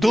2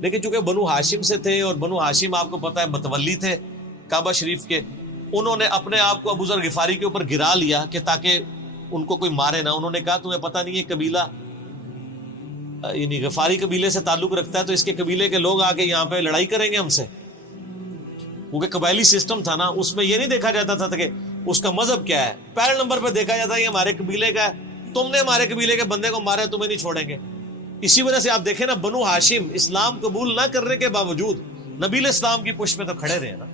لیکن چونکہ بنو ہاشم سے تھے اور بنو ہاشم آپ کو پتہ ہے متولی تھے کعبہ شریف کے، انہوں نے اپنے آپ کو ابو ذر غفاری کے اوپر گرا لیا کہ تاکہ ان کو کوئی مارے نہ. انہوں نے کہا تمہیں پتہ نہیں ہے قبیلہ یعنی غفاری قبیلے سے تعلق رکھتا ہے تو اس کے قبیلے کے لوگ آ کے یہاں پہ لڑائی کریں گے ہم سے. کیونکہ قبائلی سسٹم تھا نا، اس میں یہ نہیں دیکھا جاتا تھا کہ اس کا مذہب کیا ہے، پہلے نمبر پہ دیکھا جاتا ہے یہ ہمارے قبیلے کا ہے، تم نے ہمارے قبیلے کے بندے کو مارا ہے تمہیں نہیں چھوڑیں گے. اسی وجہ سے آپ دیکھیں نا بنو ہاشم اسلام قبول نہ کرنے کے باوجود نبی علیہ السلام کی پشت میں تو کھڑے رہے نا،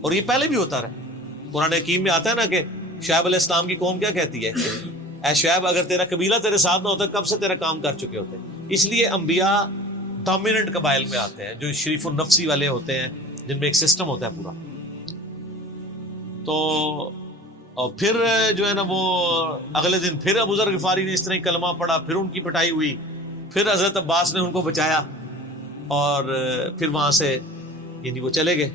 اور یہ پہلے بھی ہوتا رہا. قرآن حکیم میں آتا ہے نا کہ شعیب علیہ السلام کی قوم کیا کہتی ہے، اے شعیب اگر تیرا قبیلہ تیرے ساتھ نہ ہوتا کب سے تیرا کام کر چکے ہوتے. اس لیے انبیاء ڈومیننٹ قبائل میں آتے ہیں جو شریف النفسی والے ہوتے ہیں، جن میں ایک سسٹم ہوتا ہے پورا. تو اور پھر جو ہے نا وہ اگلے دن پھر ابو ذر غفاری نے اس طرح کلمہ پڑھا، پھر ان کی پٹائی ہوئی، پھر حضرت عباس نے ان کو بچایا اور پھر وہاں سے یعنی وہ چلے گئے.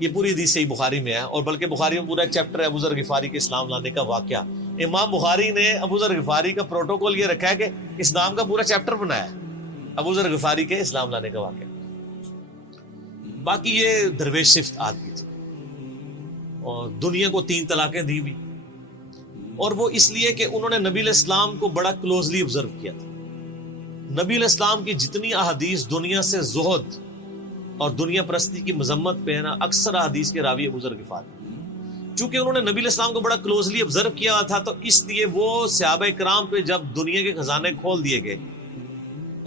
یہ پوری حدیث صحیح بخاری میں ہے، اور بلکہ بخاری میں پورا ایک چیپٹر ہے ابو ذر غفاری کے اسلام لانے کا واقعہ. امام بخاری نے ابو ذر غفاری کا پروٹوکول یہ رکھا ہے کہ اسلام کا پورا چیپٹر بنایا ہے ابو ذر غفاری کے اسلام لانے کا واقعہ. باقی یہ درویش صفت آدمی تھی اور دنیا کو 3 طلاقیں دی ہوئی، اور وہ اس لیے کہ انہوں نے نبی علیہ السلام کو بڑا کلوزلی آبزرو کیا تھا. نبی علیہ السلام کی جتنی احادیث دنیا سے زہد اور دنیا پرستی کی مذمت پہ ہے نا، اکثر احادیث کے راوی ابو ذر غفاری. چونکہ انہوں نے نبی علیہ السلام کو بڑا کلوزلی آبزرو کیا تھا تو اس لیے وہ صحابہ کرام پہ جب دنیا کے خزانے کھول دیے گئے،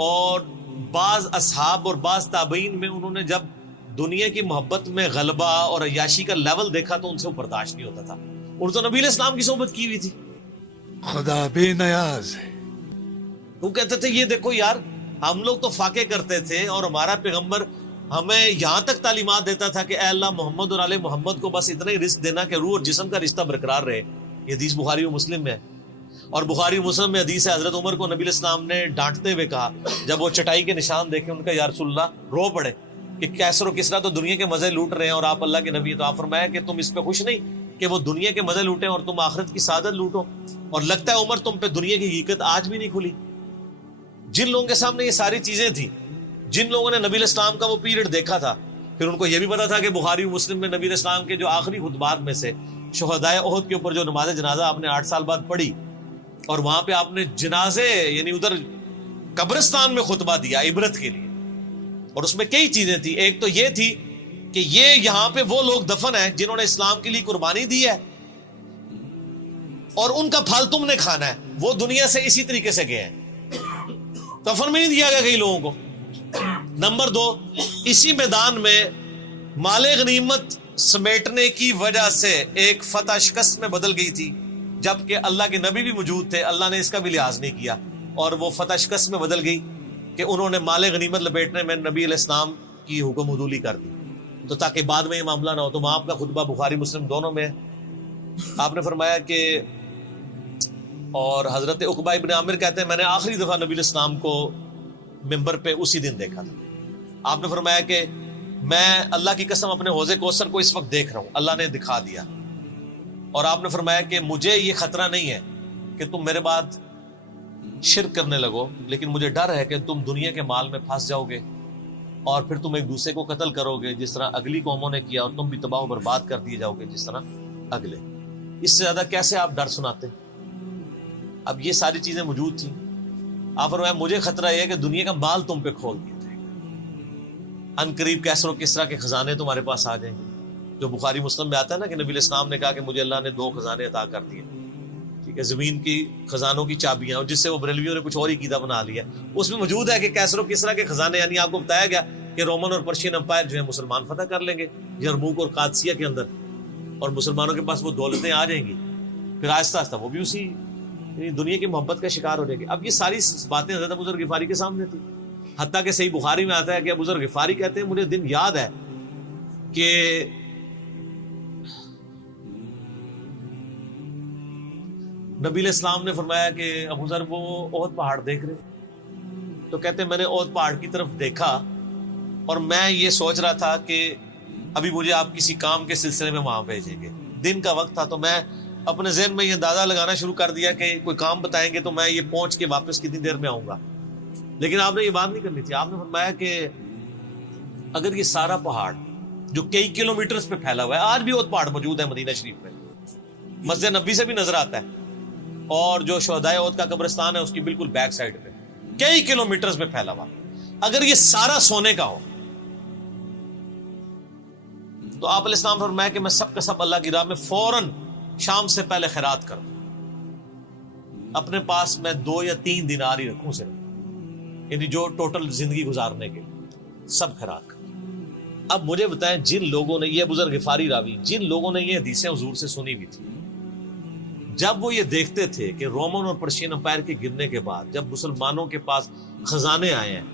اور بعض اصحاب اور بعض تابعین میں انہوں نے جب دنیا کی محبت میں غلبہ اور عیاشی کا لیول دیکھا تو ان سے وہ برداشت نہیں ہوتا تھا. انہوں تو نبی علیہ السلام کی صحبت کی ہوئی تھی. خدا بے نیاز ہے. وہ کہتے تھے یہ دیکھو یار، ہم لوگ تو فاقے کرتے تھے اور ہمارا پیغمبر ہمیں یہاں تک تعلیمات دیتا تھا کہ اے اللہ محمد اور آل محمد کو بس اتنا ہی رزق دینا کہ روح اور جسم کا رشتہ برقرار رہے. یہ حدیث بخاری و مسلم میں ہے، اور بخاری و مسلم میں حدیث ہے حضرت عمر کو نبی علیہ السلام نے ڈانٹتے ہوئے کہا جب وہ چٹائی کے نشان دیکھے، ان کا یا رسول اللہ رو پڑے کہ کیسر و کسرا تو دنیا کے مزے لوٹ رہے ہیں اور آپ اللہ کے نبی. تو آپ فرمایا کہ تم اس پہ خوش نہیں کہ وہ دنیا کے مزے لوٹیں اور تم آخرت کی سعادت لوٹو. اور لگتا ہے عمر تم پہ دنیا کی حقیقت آج بھی نہیں کھلی. جن لوگوں کے سامنے یہ ساری چیزیں تھیں، جن لوگوں نے نبی علیہ السلام کا وہ پیریڈ دیکھا تھا، پھر ان کو یہ بھی پتا تھا کہ بخاری و مسلم میں نبی علیہ السلام کے جو آخری خطبات میں سے شہدائے احد کے اوپر جو نماز جنازہ آپ نے 8 سال بعد پڑھی، اور وہاں پہ آپ نے جنازے یعنی ادھر قبرستان میں خطبہ دیا عبرت کے لیے، اور اس میں کئی چیزیں تھی. ایک تو یہ تھی کہ یہ یہاں پہ وہ لوگ دفن ہیں جنہوں نے اسلام کے لیے قربانی دی ہے اور ان کا پھل تم نے کھانا ہے. وہ دنیا سے اسی طریقے سے گئے ہیں، کفن میں نہیں دیا گیا کئی لوگوں کو. نمبر 2، اسی میدان میں مال غنیمت سمیٹنے کی وجہ سے ایک فتح شکست میں بدل گئی تھی، جبکہ اللہ کے نبی بھی موجود تھے، اللہ نے اس کا بھی لحاظ نہیں کیا، اور وہ فتح شکست میں بدل گئی کہ انہوں نے مال غنیمت لپیٹنے میں نبی علیہ السلام کی حکم عدولی کر دی، تو تاکہ بعد میں یہ معاملہ نہ ہو. تو آپ کا خطبہ بخاری مسلم دونوں میں آپ نے فرمایا کہ، اور حضرت عقبہ ابن عامر کہتے ہیں میں نے آخری دفعہ نبی علیہ السلام کو ممبر پہ اسی دن دیکھا تھا. آپ نے فرمایا کہ میں اللہ کی قسم اپنے حوض کوثر کو اس وقت دیکھ رہا ہوں، اللہ نے دکھا دیا. اور آپ نے فرمایا کہ مجھے یہ خطرہ نہیں ہے کہ تم میرے بعد شرک کرنے لگو، لیکن مجھے ڈر ہے کہ تم دنیا کے مال میں پھنس جاؤ گے اور پھر تم ایک دوسرے کو قتل کرو گے جس طرح اگلی قوموں نے کیا، اور تم بھی تباہ و برباد کر دیے جاؤ گے جس طرح اگلے. اس سے زیادہ کیسے آپ ڈر سناتے؟ اب یہ ساری چیزیں موجود تھیں. آپ فرمایا مجھے خطرہ یہ ہے کہ دنیا کا مال تم پہ کھول دیا جائے گا، ان قریب کیسر و کسرا کے خزانے تمہارے پاس آ جائیں گے. جو بخاری مسلم میں آتا ہے نا کہ نبی علیہ السلام نے کہا کہ مجھے اللہ نے 2 خزانے عطا کر دیے، ٹھیک ہے، زمین کی خزانوں کی چابیاں، اور جس سے وہ بریلویوں نے کچھ اور ہی قیدا بنا لیا. اس میں موجود ہے کہ کیسر و کسرا کے خزانے، یعنی آپ کو بتایا گیا کہ رومن اور پرشین امپائر جو ہے مسلمان فتح کر لیں گے یرموک اور قادسیہ کے اندر، اور مسلمانوں کے پاس وہ دولتیں آ جائیں گی، پھر آہستہ آہستہ وہ بھی اسی دنیا کی محبت کا شکار ہو جائے گی. اب یہ ساری باتیں حضرت ابو ذر غفاری کے سامنے تھی، حتیٰ کہ صحیح بخاری میں آتا ہے کہ ابو ذر غفاری کہتے ہیں مجھے دن یاد ہے کہ نبی علیہ السلام نے فرمایا کہ ابو ذر وہ احد پہاڑ دیکھ رہے، تو کہتے ہیں میں نے احد پہاڑ کی طرف دیکھا اور میں یہ سوچ رہا تھا کہ ابھی مجھے آپ کسی کام کے سلسلے میں وہاں بھیجیں گے. دن کا وقت تھا تو میں اپنے ذہن میں یہ اندازہ لگانا شروع کر دیا کہ کوئی کام بتائیں گے تو میں یہ پہنچ کے واپس کتنی دیر میں آؤں گا. لیکن آپ نے یہ بات نہیں کرنی تھی. آپ نے فرمایا کہ اگر یہ سارا پہاڑ جو کئی کلومیٹرز پہ پھیلا ہوا ہے، آج بھی وہ پہاڑ موجود ہے مدینہ شریف میں، مسجد نبوی سے بھی نظر آتا ہے، اور جو شہدائے احد کا قبرستان ہے اس کی بالکل بیک سائڈ پہ کئی کلومیٹرز پہ پھیلا ہوا، اگر یہ سارا سونے کا ہو تو آپ علیہ السلام فرمایا کہ میں سب کا سب اللہ کی راہ میں فوراً شام سے پہلے خیرات کروں، اپنے پاس میں 2 یا 3 دینار ہی رکھوں صرف، یعنی جو ٹوٹل زندگی گزارنے کے لیے سب خیرات کروں. اب مجھے بتائیں، جن لوگوں نے، یہ ابو ذر غفاری راوی، جن لوگوں نے یہ حدیثیں حضور سے سنی ہوئی تھی، جب وہ یہ دیکھتے تھے کہ رومن اور پرشین امپائر کے گرنے کے بعد جب مسلمانوں کے پاس خزانے آئے ہیں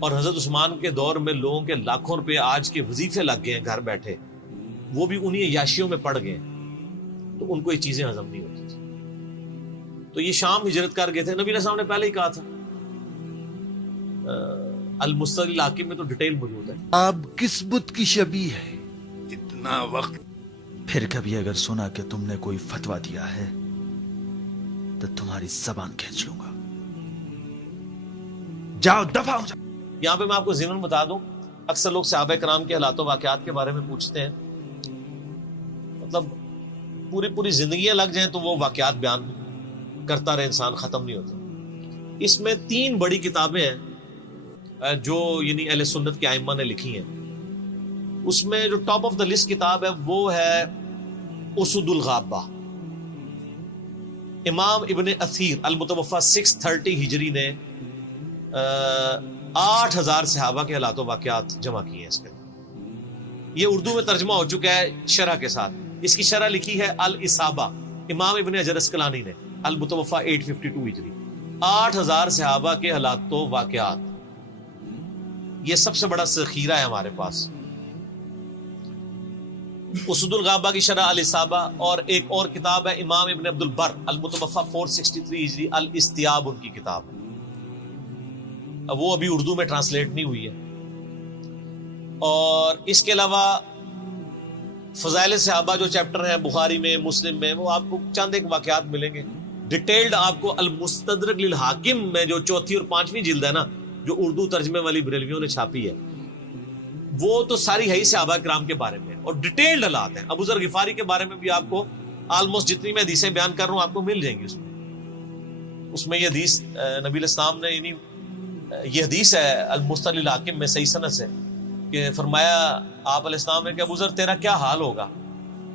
اور حضرت عثمان کے دور میں لوگوں کے لاکھوں روپے آج کے وظیفے لگ گئے ہیں گھر بیٹھے، وہ بھی انہی عیاشیوں میں پڑ گئے، تو ان کو یہ چیزیں ہضم نہیں ہوتی تھی. تو یہ شام ہجرت کر گئے تھے. نبی علیہ السلام نے پہلے ہی کہا تھا، المستدل الحاکم میں تو ڈیٹیل موجود ہے. آپ کس بت کی شبیہ ہے؟ اتنا وقت. پھر کبھی اگر سنا کہ تم نے کوئی فتویٰ دیا ہے تو تمہاری زبان کھینچ لوں گا. جاؤ دفع ہو جاؤ. یہاں پہ میں آپ کو ضمن بتا دوں، اکثر لوگ صحابہ کرام کے حالات و واقعات کے بارے میں پوچھتے ہیں، مطلب پوری زندگیاں لگ جائیں تو وہ واقعات بیان کرتا رہے انسان، ختم نہیں ہوتا. اس میں 3 بڑی کتابیں ہیں جو یعنی اہل سنت کے ائمہ نے لکھی ہیں. اس میں جو ٹاپ آف دا لسٹ کتاب ہے وہ ہے اسد الغابہ. امام ابن اثیر المتوفا 630 ہجری نے 8000 صحابہ کے حالات و واقعات جمع کیے ہیں اس کے. یہ اردو میں ترجمہ ہو چکا ہے شرح کے ساتھ. اس کی شرح لکھی ہے الاصابہ امام ابن حجر اسقلانی نے، المتوفا 852 ہجری. 8000 صحابہ کے حالات و واقعات، یہ سب سے بڑا ذخیرہ ہے ہمارے پاس. اسد الغابہ کی شرح الاصابہ، اور ایک اور کتاب ہے امام ابن عبد البر المتوفا 463 ہجری، الاستیاب ان کی کتاب ہے. اب وہ ابھی اردو میں ٹرانسلیٹ نہیں ہوئی ہے. اور اس کے علاوہ فضائل صحابہ جو چیپٹر ہیں بخاری میں، مسلم میں، وہ آپ کو چند ایک واقعات ملیں گے ڈیٹیلڈ. آپ کو المستدرک للحاکم میں جو 4تھی اور 5ویں جلد ہے نا، جو اردو ترجمے والی بریلویوں نے چھاپی ہے، وہ تو ساری ہے ہی صحابہ کرام کے بارے میں اور ڈیٹیلڈ حالات ہیں. ابو ذر غفاری کے بارے میں بھی آپ کو آلموسٹ جتنی میں حدیثیں بیان کر رہا ہوں آپ کو مل جائیں گی. اس میں یہ حدیث نبی علیہ السلام نے، یعنی یہ حدیث ہے المستدرک للحاکم میں صحیح سند سے، کہ فرمایا آپ علیہ السلام نے کہ ابو ذر تیرا کیا حال ہوگا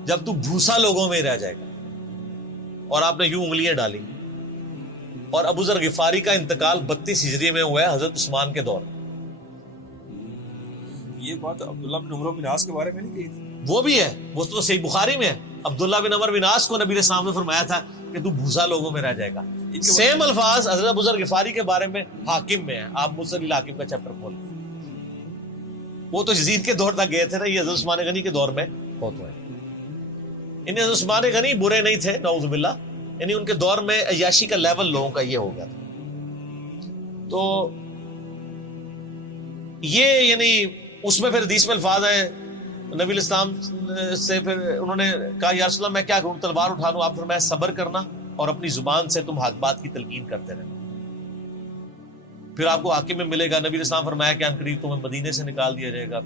جب تو بھوسا لوگوں میں رہ جائے گا. اور آپ نے یوں انگلیاں ڈالی. اور ابو ذر غفاری کا انتقال 32 ہجری میں ہوا ہے حضرت عثمان کے دور. یہ بات عبداللہ بن عمر بن عاص کے بارے میں نہیں کہی تھی؟ وہ بھی ہے، وہ تو صحیح بخاری میں ہے. عبداللہ بن عمر بن عاص کو نبی علیہ السلام نے فرمایا تھا کہ تو بھوسا لوگوں میں رہ جائے گا. سیم الفاظ حضرت ابو ذر غفاری کے بارے میں حاکم میں ہے. آپ مستدل حاکم کا چیپٹر کھولیں. وہ تو یزید کے دور تک گئے تھے نا، یہ حضرت عثمان غنی کے دور میں بہت ہوئے. انہیں حضرت عثمان غنی برے نہیں تھے نعوذ باللہ، یعنی ان کے دور میں عیاشی کا لیول لوگوں کا یہ ہو گیا تھا. تو یہ یعنی اس میں پھر حدیث میں الفاظ ہیں نبی علیہ السلام سے، پھر انہوں نے کہا یا رسول اللہ میں کیا کروں، تلوار اٹھا لوں؟ آپ فرمایا صبر کرنا اور اپنی زبان سے تم حق بات کی تلقین کرتے رہنا، پھر آپ کو حاکم میں ملے گا. نبی علیہ السلام فرمایا کہ ان قریب تمہیں مدینے سے نکال دیا جائے گا،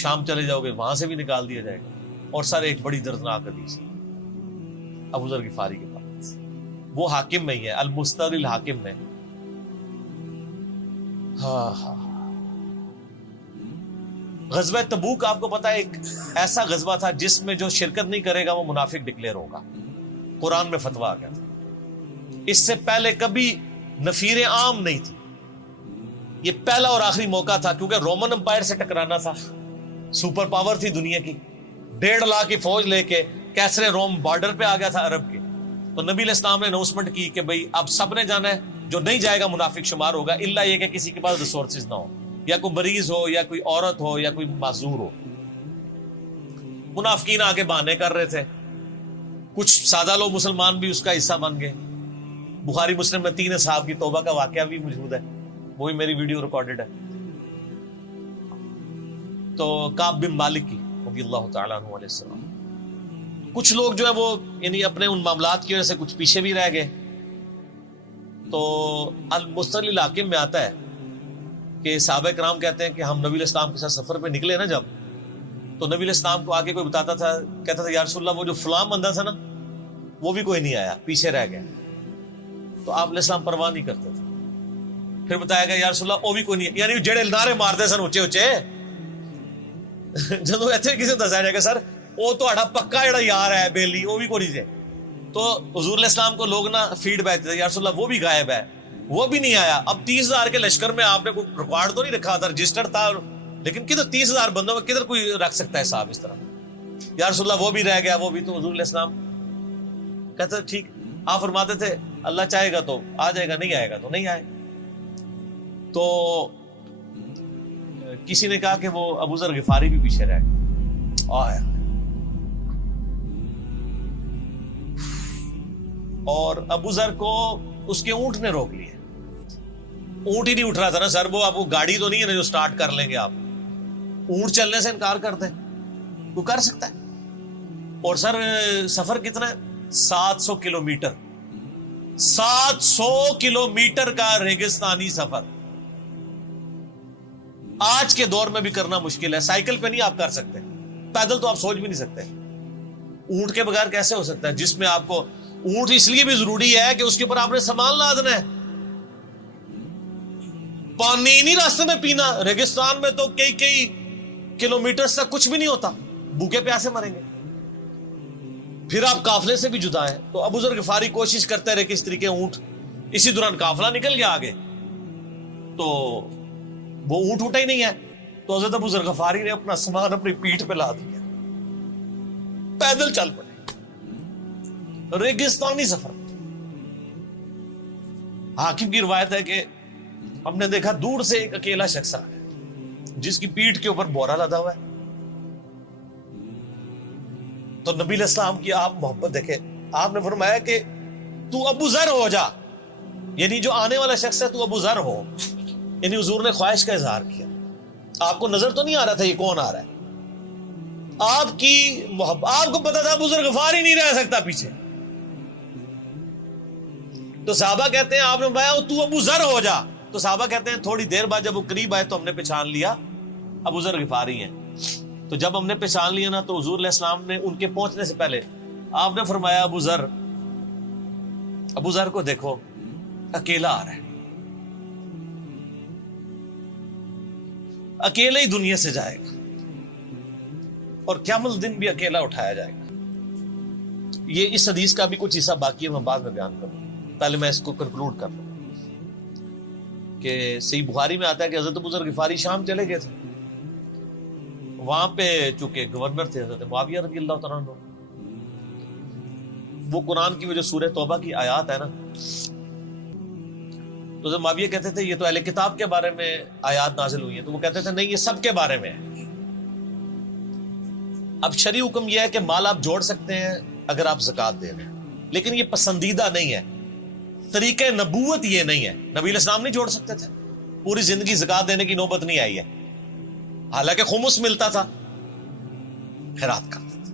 شام چلے جاؤ گے وہاں سے بھی نکال دیا جائے گا. اور سر ایک بڑی دردناک حدیث ابو ذر غفاری کے پاس، وہ حاکم میں ہی ہے، المستدرک الحاکم میں. ہاں غزوہ تبوک آپ کو پتا ہے ایک ایسا غزوہ تھا جس میں جو شرکت نہیں کرے گا وہ منافق ڈکلیئر ہوگا. قرآن میں فتویٰ آ گیا تھا. اس سے پہلے کبھی نفیر عام نہیں تھی. یہ پہلا اور آخری موقع تھا، کیونکہ رومن امپائر سے ٹکرانا تھا، سپر پاور تھی دنیا کی، 1.5 لاکھ کی فوج لے کے کیسرے روم بارڈر پہ آ گیا تھا عرب کے. تو نبی علیہ السلام نے اناؤنسمنٹ کی کہ بھئی اب سب نے جانا ہے، جو نہیں جائے گا منافق شمار ہوگا، الا یہ کہ کسی کے پاس ریسورسز نہ ہو، یا کوئی مریض ہو، یا کوئی عورت ہو، یا کوئی معذور ہو. منافقین آگے بہانے کر رہے تھے. کچھ سادہ لوگ مسلمان بھی اس کا حصہ بن گئے. بخاری مسلم میں 3 اصحاب کی توبہ کا واقعہ بھی موجود ہے، وہی میری ویڈیو ریکارڈڈ ہے. تو کعب بن مالک کی رضی اللہ تعالیٰ عنہ علیہ السلام. کچھ لوگ جو ہے وہ یعنی اپنے ان معاملات کی وجہ سے کچھ پیچھے بھی رہ گئے. تو المستقل حاکم میں آتا ہے کہ صحابہ کرام کہتے ہیں کہ ہم نبی علیہ السلام کے ساتھ سفر پہ نکلے نا جب، تو نبی علیہ السلام کو آگے کوئی بتاتا تھا، کہتا تھا یا رسول اللہ وہ جو فلاں بندہ تھا نا وہ بھی کوئی نہیں آیا، پیچھے رہ گیا. تو آپ علیہ السلام پرواہ نہیں کرتے تھے. پھر بتایا گیا یا رسول اللہ وہ بھی کوئی نہیں، یعنی جڑے نعرے مارتے سن اچے اچے جدو ایتھے کسی کو دسایا جائے گا سر وہ تہاڈا پکا جڑا یار ہے بیلی وہ بھی کوئی نہیں ہے. تو حضور علیہ السلام کو لوگ نا فیڈ بیک دیتے یا رسول اللہ وہ بھی غائب ہے، وہ بھی نہیں آیا. اب 30,000 کے لشکر میں آپ نے کوئی ریکارڈ تو نہیں رکھا تھا، رجسٹر تھا، لیکن کدھر 30,000 بندوں میں کدھر کوئی رکھ سکتا ہے صاحب اس طرح. یا رسول اللہ وہ بھی رہ گیا، وہ بھی. تو حضور علیہ السلام کہتے ٹھیک. آپ فرماتے تھے اللہ چاہے گا تو آ جائے گا، نہیں آئے گا تو نہیں آئے. تو کسی نے کہا کہ وہ ابو ذر غفاری بھی پیچھے رہ گئے. آیا اور ابو ذر کو اس کے اونٹ نے روک لیا. اونٹ ہی نہیں اٹھ رہا تھا نا سر، وہ آپ کو گاڑی تو نہیں ہے نا جو سٹارٹ کر لیں گے آپ. اونٹ چلنے سے انکار کرتے ہیں، وہ کر سکتا ہے. اور سر سفر کتنا ہے؟ 700 کلومیٹر. 700 کلومیٹر کا ریگستانی سفر آج کے دور میں بھی کرنا مشکل ہے. سائیکل پہ نہیں آپ کر سکتے، پیدل تو آپ سوچ بھی نہیں سکتے. اونٹ کے بغیر کیسے ہو سکتا ہے؟ جس میں آپ کو اونٹ اس لیے بھی ضروری ہے کہ اس کے اوپر آپ نے سامان لادنا ہے. پانی نہیں راستے میں پینا. ریگستان میں تو کئی کلومیٹر تک کچھ بھی نہیں ہوتا، بھوکے پیاسے مریں گے. پھر آپ قافلے سے بھی جدا ہیں. تو ابو ذر غفاری کوشش کرتے رہے کس طریقے اونٹ. اسی دوران قافلہ نکل گیا آگے، تو وہ اونٹ اٹھا ہی نہیں ہے. تو حضرت ابو ذر غفاری نے اپنا سامان اپنی پیٹھ پہ لا دیا، پیدل چل پڑے. ریگستانی سفر. حاکم کی روایت ہے کہ ہم نے دیکھا دور سے ایک اکیلا شخص آ جس کی پیٹھ کے اوپر بورا لدا ہوا ہے. تو نبی علیہ السلام کی آپ محبت دیکھیں، آپ نے فرمایا کہ تو ابو ذر ہو جا، یعنی جو آنے والا شخص ہے تو ابو ذر ہو. یعنی حضور نے خواہش کا اظہار کیا. آپ کو نظر تو نہیں آ رہا تھا یہ کون آ رہا ہے، آپ کی محبت. آپ کو پتا تھا ابو ذر غفاری نہیں رہ سکتا پیچھے. تو صحابہ کہتے ہیں آپ نے فرمایا تو ابو ذر ہو جا. تو صحابہ کہتے ہیں تھوڑی دیر بعد جب وہ قریب آئے تو ہم نے پہچان لیا ابو ذر غفاری ہیں. تو جب ہم نے پہچان لیا نا تو حضور علیہ السلام نے ان کے پہنچنے سے پہلے آپ نے فرمایا ابو ذر کو دیکھو اکیلا آ رہا ہے، اکیلے ہی دنیا سے جائے گا اور قیامت دن بھی اکیلا اٹھایا جائے گا. یہ اس حدیث کا بھی کچھ حصہ باقی ہے، میں بعد میں بیان کروں. پہلے میں اس کو کنکلوڈ کر لوں کہ صحیح بخاری میں آتا ہے کہ حضرت ابو ذر غفاری شام چلے گئے تھے. وہاں پہ چونکہ گورنر تھے حضرت معاویہ رضی اللہ تعالیٰ عنہ. وہ قرآن کی وہ جو سورہ توبہ کی آیات ہے نا، تو حضرت معاویہ کہتے تھے یہ تو اہل کتاب کے بارے میں آیات نازل ہوئی ہیں. تو وہ کہتے تھے نہیں، یہ سب کے بارے میں ہے. اب شرعی حکم یہ ہے کہ مال آپ جوڑ سکتے ہیں اگر آپ زکوٰۃ دے رہے ہیں، لیکن یہ پسندیدہ نہیں ہے. طریقہ نبوت یہ نہیں ہے. نبی علیہ السلام نہیں جوڑ سکتے تھے، پوری زندگی زکوٰۃ دینے کی نوبت نہیں آئی ہے. حالانکہ خمس ملتا تھا، خیرات کرتے تھے.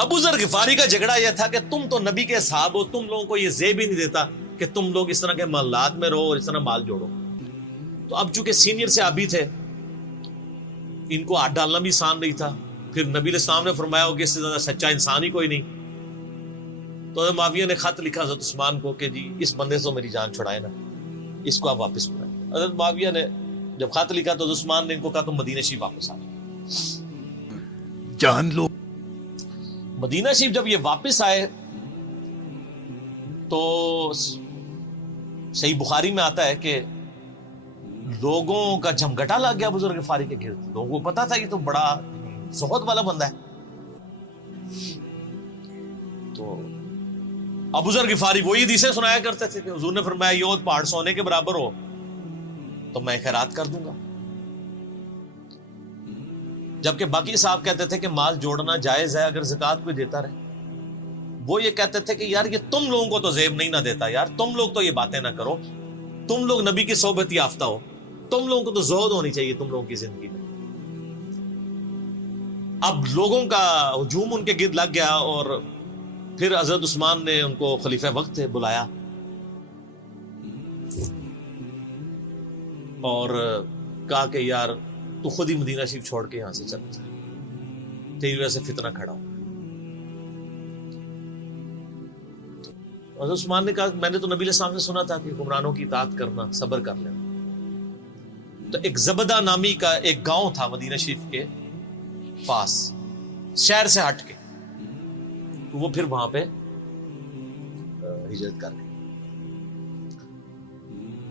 ابو ذر غفاری کا جھگڑا یہ تھا کہ تم تو نبی کے صحابہ ہو، تم لوگوں کو یہ زیب ہی نہیں دیتا کہ تم لوگ اس طرح کے مالات میں رہو اور اس طرح مال جوڑو. تو اب چونکہ سینئر سے ابھی تھے، ان کو ہاتھ ڈالنا بھی آسان نہیں تھا. پھر نبی علیہ السلام نے فرمایا ہو کہ اس سے زیادہ سچا انسان ہی کوئی نہیں. تو حضرت معاویہ نے خط لکھا حضرت عثمان کو کہ جی اس بندے سے میری جان چھڑائے نا، اس کو آپ واپس بلائیں. حضرت معاویہ نے جب خط لکھا تو حضرت عثمان نے ان کو کہا تم مدینہ شریف واپس آ جاؤ. جان لو. مدینہ شریف جب یہ واپس آئے تو صحیح بخاری میں آتا ہے کہ لوگوں کا جھمگٹا لگ گیا ابو ذر غفاری کے گرد. لوگوں کو پتا تھا یہ تو بڑا زہد والا بندہ ہے. تو ابو ذر غفاری وہی حدیثیں سنایا کرتے تھے کہ حضور نے فرمایا یہ پہاڑ سونے کے برابر ہو تو میں خیرات کر دوں گا. جبکہ باقی صاحب کہتے تھے کہ مال جوڑنا جائز ہے اگر زکوٰۃ کوئی دیتا رہے. وہ یہ کہتے تھے کہ یار یہ تم لوگوں کو تو زیب نہیں نہ دیتا، یار تم لوگ تو یہ باتیں نہ کرو، تم لوگ نبی کی صحبت یافتہ ہو، تم لوگوں کو تو زہد ہونی چاہیے تم لوگوں کی زندگی میں. اب لوگوں کا ہجوم ان کے گرد لگ گیا اور پھر حضرت عثمان نے ان کو خلیفہ وقت بلایا اور کہا کہ یار تو خود ہی مدینہ شریف چھوڑ کے یہاں سے چلا جائے، تیری وجہ سے فتنہ کھڑا ہو۔ حضرت عثمان نے کہا میں نے تو نبی علیہ السلام سے سنا تھا کہ حکمرانوں کی اطاعت کرنا، صبر کر لینا۔ تو ایک زبدہ نامی کا ایک گاؤں تھا مدینہ شریف کے پاس، شہر سے ہٹ کے، تو وہ پھر وہاں پہ ہجرت کر گئے۔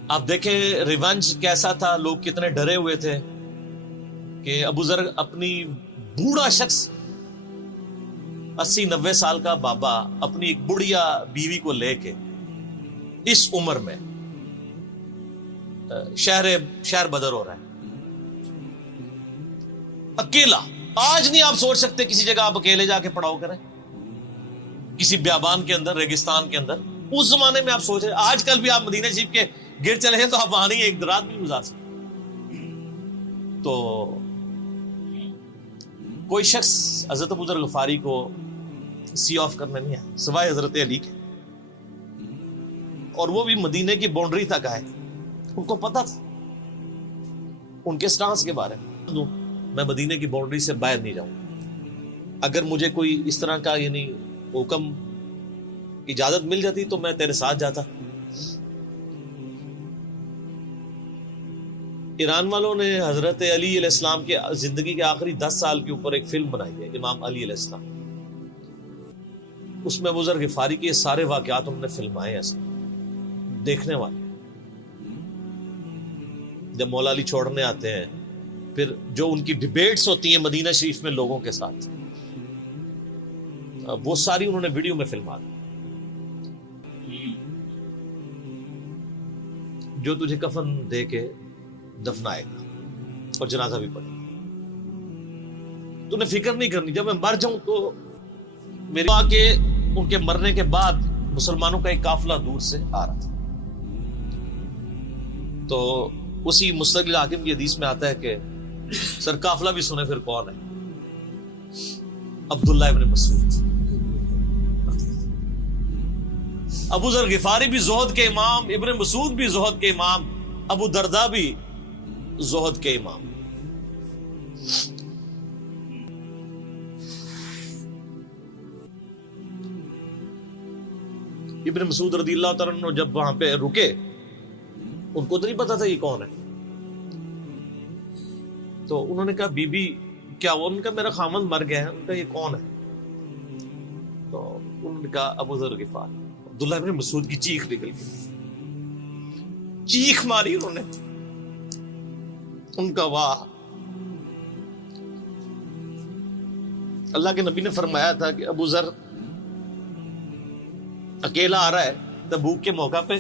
آپ دیکھیں ریونج کیسا تھا، لوگ کتنے ڈرے ہوئے تھے کہ ابو ذر اپنی بوڑھا شخص 80-90 سال کا بابا اپنی ایک بڑھیا بیوی کو لے کے اس عمر میں شہر بدر ہو رہا ہے اکیلا۔ آج نہیں آپ سوچ سکتے کسی جگہ آپ اکیلے جا کے پڑاؤ کریں، کسی بیابان کے اندر، ریگستان کے اندر۔ اس زمانے میں آپ سوچ رہے، آج کل بھی آپ مدینہ شریف کے گر چلے ہیں تو آپ وہاں نہیں ایک رات بھی گزار سکتے۔ تو کوئی شخص حضرت ابو ذر غفاری کو سی آف کرنے نہیں آیا سوائے حضرت علی کے، اور وہ بھی مدینے کی باؤنڈری تک آئے۔ ان کو پتا تھا ان کے سٹانس کے بارے میں، میں مدینے کی باؤنڈری سے باہر نہیں جاؤں، اگر مجھے کوئی اس طرح کا یعنی حکم اجازت مل جاتی تو میں تیرے ساتھ جاتا۔ ایران والوں نے حضرت علی علیہ السلام کے زندگی کے آخری 10 سال کے اوپر ایک فلم بنائی ہے، امام علی علیہ السلام۔ اس میں ابو ذر غفاری کے سارے واقعات انہوں نے فلمائے ہیں، دیکھنے والے۔ جب مولا علی چھوڑنے آتے ہیں، پھر جو ان کی ڈیبیٹس ہوتی ہیں مدینہ شریف میں لوگوں کے ساتھ، وہ ساری انہوں نے ویڈیو میں فلما دی۔ جو تجھے کفن دے کے دفنائے گا اور جنازہ بھی پڑے گا، تو نے فکر نہیں کرنی، جب میں مر جاؤں تو میرے ماں کے ان کے مرنے کے بعد مسلمانوں کا ایک قافلہ دور سے آ رہا تھا۔ تو اسی مستقل حاکم کی حدیث میں آتا ہے کہ سر قافلہ بھی سنے پھر کون ہے؟ عبداللہ ابن مسعود۔ ابو ذر غفاری بھی زہد کے امام، ابن مسعود بھی زہد کے امام، ابو درداء بھی زہد کے امام۔ ابن مسعود رضی اللہ تعالیٰ عنہ جب وہاں پہ رکے، ان کو تو نہیں پتا تھا یہ کون ہے، تو انہوں نے کہا بی بی کیا وہ؟ ان کا میرا خامند مر گیا ہے۔ ان کا یہ کون ہے؟ تو انہوں نے کہا ابو ذر غفاری۔ عبداللہ ابن مسعود کی چیخ نکل گئی، چیخ ماری انہوں نے، ان کا واہ۔ اللہ کے نبی نے فرمایا تھا کہ ابو ذر اکیلا آ رہا ہے تبوک کے موقع پہ،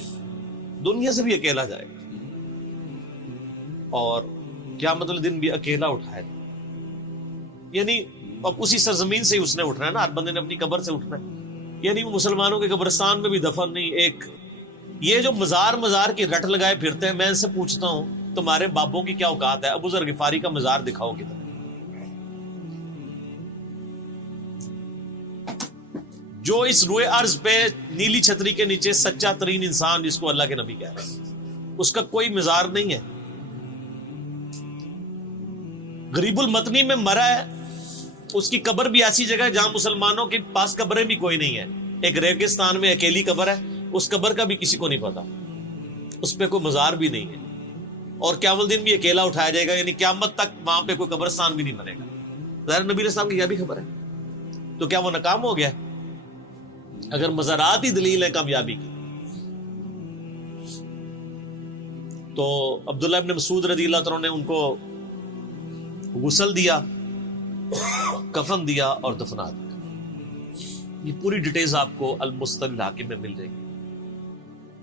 دنیا سے بھی اکیلا جائے گا، اور قیامت والے دن بھی اکیلا اٹھائے گا۔ یعنی اب اسی سرزمین سے ہی اس نے اٹھنا ہے نا، ہر بندے نے اپنی قبر سے اٹھنا ہے، یعنی وہ مسلمانوں کے قبرستان میں بھی دفن نہیں۔ ایک یہ جو مزار کی رٹ لگائے پھرتے ہیں، میں ان سے پوچھتا ہوں تمہارے بابوں کی کیا اوقات ہے؟ ابو ذر غفاری کا مزار دکھاؤ کدھر۔ جو اس روئے ارض پہ نیلی چھتری کے نیچے سچا ترین انسان جس کو اللہ کے نبی کہہ رہے ہیں، اس کا کوئی مزار نہیں ہے۔ غریب المتنی میں مرا ہے، اس کی قبر بھی ایسی جگہ ہے جہاں مسلمانوں کے پاس قبریں بھی کوئی نہیں ہے، ایک ریگستان میں اکیلی قبر ہے، اس قبر کا بھی کسی کو نہیں پتا، اس پہ کوئی مزار بھی نہیں ہے، اور قیامت دن بھی اکیلا اٹھایا جائے گا، یعنی قیامت تک وہاں پہ کوئی قبرستان بھی نہیں بنے گا۔ ظاہر نبی علیہ السلام کی یہ بھی خبر ہے، تو کیا وہ ناکام ہو گیا اگر مزارات ہی دلیل ہے کامیابی کی؟ تو عبداللہ ابن مسعود رضی اللہ عنہ نے ان کو غسل دیا، کفن دیا اور دفنا دیا۔ یہ پوری ڈیٹیلز آپ کو المستقل حاکم میں مل جائے گی۔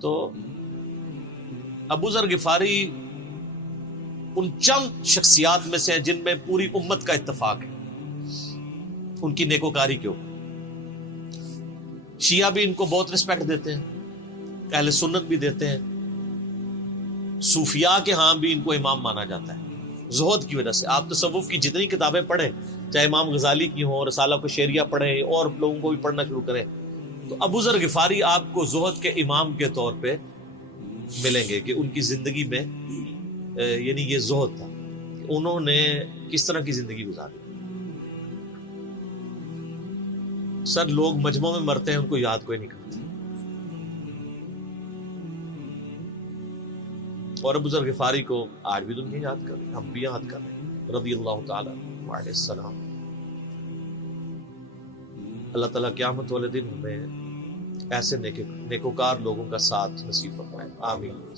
تو ابو ذر غفاری ان چند شخصیات میں سے ہیں جن میں پوری امت کا اتفاق ہے ان کی نیکوکاری کے اوپر۔ شیعہ بھی ان کو بہت رسپیکٹ دیتے ہیں، اہل سنت بھی دیتے ہیں، صوفیاء کے ہاں بھی ان کو امام مانا جاتا ہے زہد کی وجہ سے۔ آپ تصوف کی جتنی کتابیں پڑھیں، چاہے امام غزالی کی ہوں، رسالہ کو شیریہ پڑھیں، اور لوگوں کو بھی پڑھنا شروع کریں، تو ابو ذر غفاری آپ کو زہد کے امام کے طور پہ ملیں گے کہ ان کی زندگی میں یعنی یہ زہد تھا کہ انہوں نے کس طرح کی زندگی گزاری. سر لوگ مجمع میں مرتے ہیں ان کو یاد کوئی نہیں کرتا. اور ابو ذر غفاری کو آج بھی دنیا یاد کر رہے ہیں, ہم بھی یاد کر رہے ہیں رضی اللہ تعالیٰ علیہ السلام. اللہ تعالیٰ قیامت والے دن ہمیں ایسے نیکوکار لوگوں کا ساتھ نصیب فرمائے. آمین.